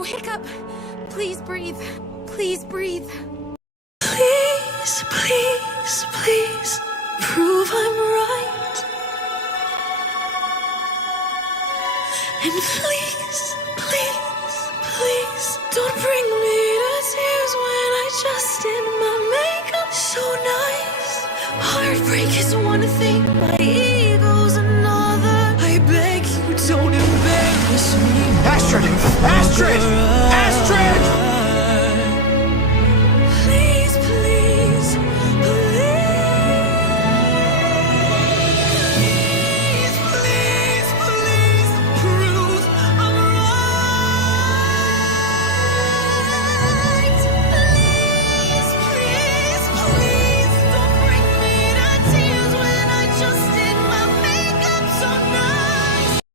No hiccup. Please breathe. Please breathe. Please, please, please, prove I'm right. And please, please, please, don't bring me to tears when I just did my makeup so nice. Heartbreak is one thing, my ego's another. I beg you, don't embarrass me. Astrid! Astrid!